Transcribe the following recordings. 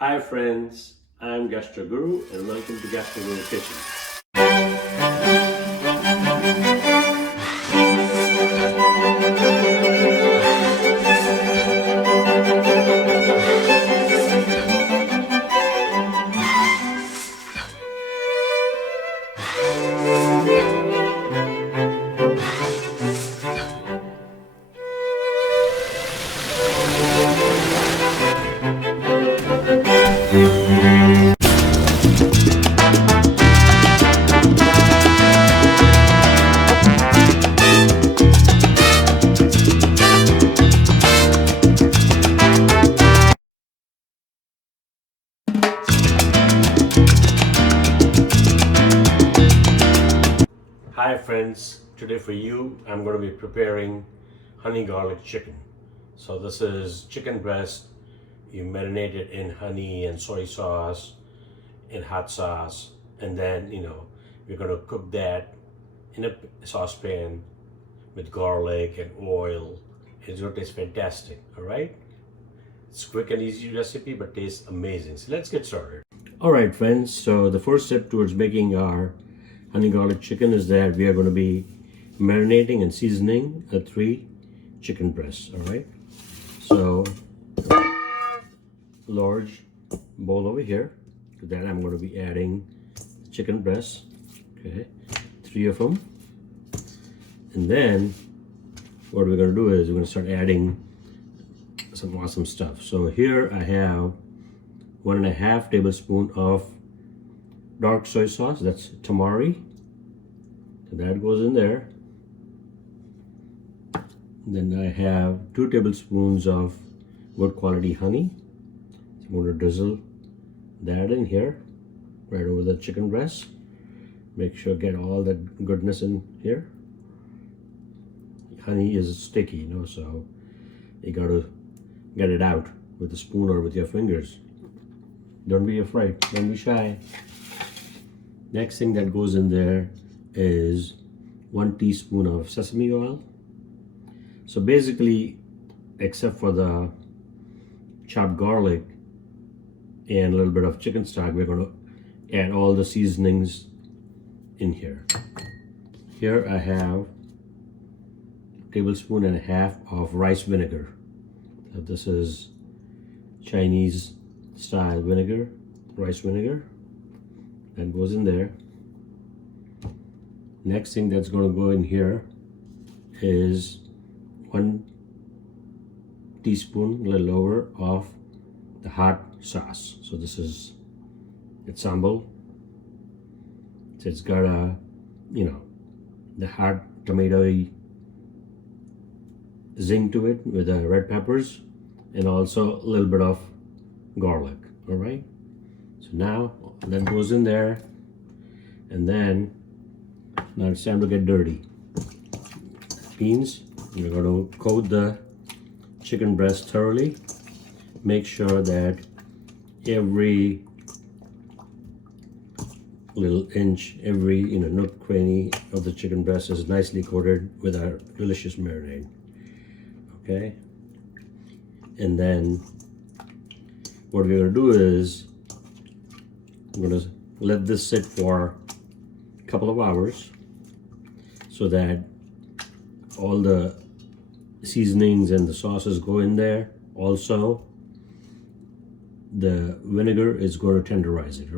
Hi friends, I'm Gastro Guru and welcome to Gastro Guru Kitchen. Hi friends, today for you I'm going to be preparing honey garlic chicken. So this is chicken breast. You marinate it in honey and soy sauce and hot sauce, and then we're going to cook that in a saucepan with garlic and oil. It's going to taste fantastic. All right, it's a quick and easy recipe but tastes amazing. So let's get started. All right friends, so the first step towards making our honey garlic chicken is that we are going to be marinating and seasoning 3 chicken breasts. All right, so large bowl over here. To that I'm going to be adding chicken breasts, okay, 3 of them. And then what we're going to do is we're going to start adding some awesome stuff. So here I have 1.5 tablespoons of dark soy sauce, that's tamari. So that goes in there. Then I have 2 tablespoons of good quality honey. So I'm going to drizzle that in here, right over the chicken breast. Make sure get all that goodness in here. Honey is sticky, so you got to get it out with a spoon or with your fingers. Don't be afraid, don't be shy. Next thing that goes in there is 1 teaspoon of sesame oil. So basically, except for the chopped garlic and a little bit of chicken stock, we're going to add all the seasonings in here. Here I have 1.5 tablespoons of rice vinegar. So this is Chinese style vinegar, rice vinegar. That goes in there. Next thing that's going to go in here is 1 teaspoon, a little over, of the hot sauce. So this is, it's sambal. So it's got a, the hot tomatoey zing to it with the red peppers and also a little bit of garlic. All right. So now that goes in there, and then now it's time to get dirty. Beans, we're going to coat the chicken breast thoroughly. Make sure that every little inch, every nook cranny of the chicken breast is nicely coated with our delicious marinade. Okay, and then what we're going to do is I'm going to let this sit for a couple of hours so that all the seasonings and the sauces go in there. Also, the vinegar is going to tenderize it.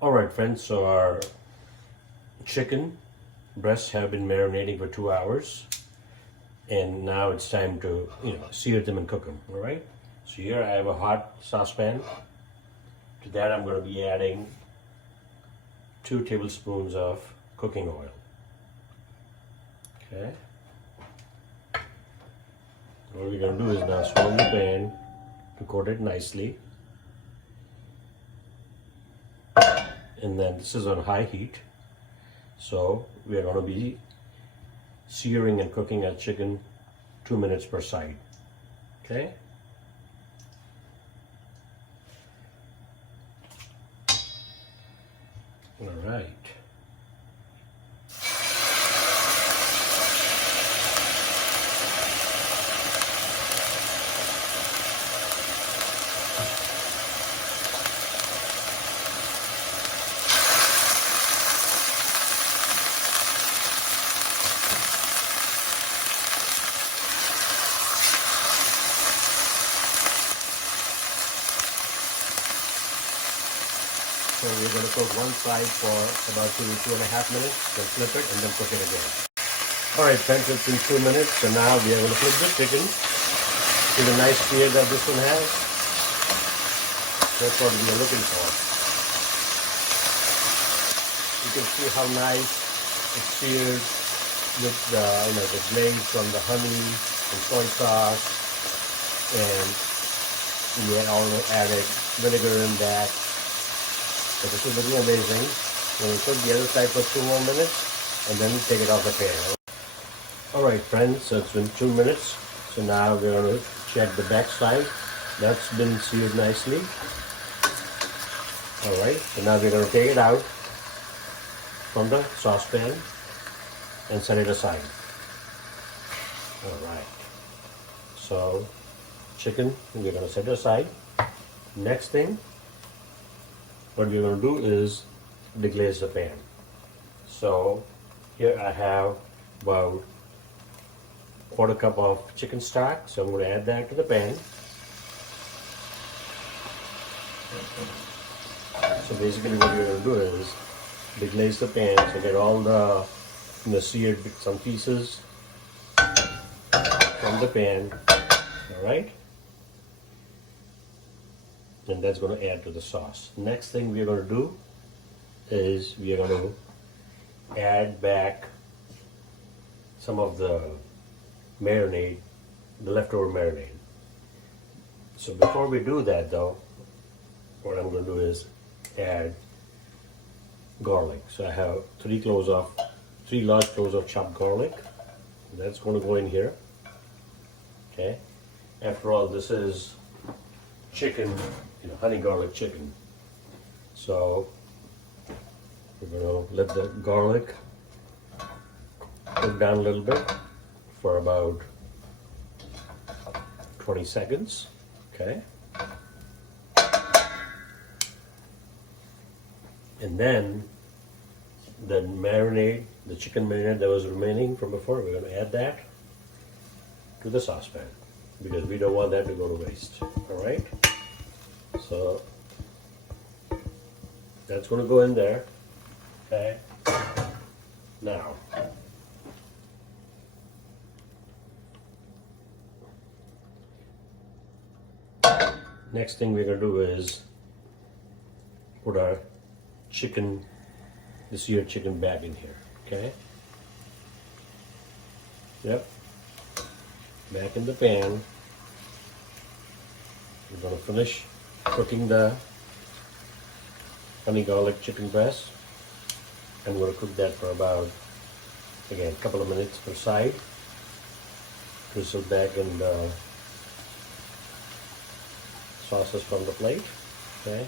All right friends, so our chicken breasts have been marinating for 2 hours, and now it's time to sear them and cook them. All right, so here I have a hot saucepan. To that I'm going to be adding 2 tablespoons of cooking oil. Okay, what we're going to do is now swirl the pan to coat it nicely, and then this is on high heat, so we are going to be searing and cooking our chicken 2 minutes per side. Okay, all right. we're going to cook one side for about 2.5 minutes, then flip it and then cook it again. Alright friends, it's been 2 minutes, so now we are going to flip the chicken. See the nice sear that this one has? That's what we are looking for. You can see how nice it's seared with the glaze from the honey and soy sauce, and we had also added vinegar in that. So this is looking amazing. We're going to cook the other side for 2 more minutes and then take it off the pan. Alright friends, so it's been 2 minutes. So now we're going to check the back side. That's been seared nicely. Alright, so now we're going to take it out from the saucepan and set it aside. Alright, so chicken we're going to set it aside. Next thing, what we're going to do is deglaze the pan. So here I have about 1/4 cup of chicken stock, so I'm going to add that to the pan. So basically what we're going to do is deglaze the pan, so get all the seared bits and pieces from the pan. Alright, and that's going to add to the sauce. Next thing we're going to do is we are going to add back some of the marinade, the leftover marinade. So before we do that though, what I'm going to do is add garlic. So I have 3 large cloves of chopped garlic. That's going to go in here. Okay. After all, this is chicken, honey garlic chicken. So we're going to let the garlic cook down a little bit for about 20 seconds. Okay. And then the marinade, the chicken marinade that was remaining from before, we're going to add that to the saucepan because we don't want that to go to waste. Alright? So that's going to go in there. Okay? Now, next thing we're going to do is put our chicken, the seared chicken back in here. Okay? Yep. Back in the pan. We're going to finish cooking the honey garlic chicken breast. I'm going to cook that for about, again, a couple of minutes per side. Drizzle back in the sauces from the plate. Okay.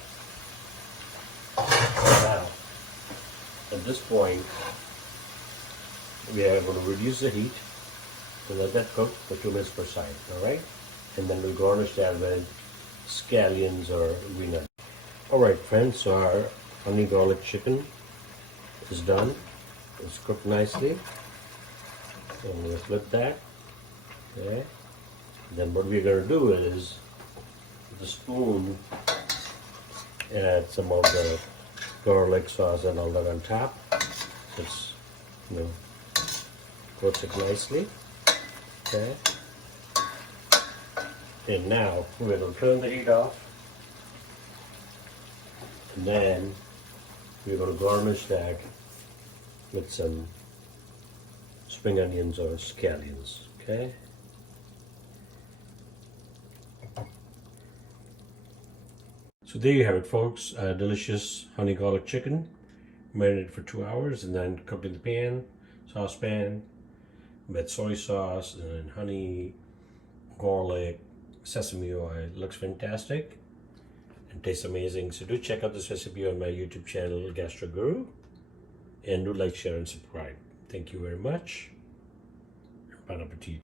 Now, at this point, we are going to reduce the heat to let that cook for 2 minutes per side. Alright? And then we'll garnish that with scallions or vinegar. Alright friends, so our honey garlic chicken is done. It's cooked nicely. So I'm going to flip that. Okay. Then what we're going to do is, with the spoon, add some of the garlic sauce and all that on top. So it's, coats it nicely. Okay. And now we're going to turn the heat off. And then we're going to garnish that with some spring onions or scallions. Okay. So there you have it, folks. Delicious honey garlic chicken, marinated for 2 hours and then cooked in the pan, saucepan, with soy sauce and honey, garlic, sesame oil. Looks fantastic and tastes amazing. So do check out this recipe on my YouTube channel, Gastro Guru, and do like, share, and subscribe. Thank you very much. Bon appetit.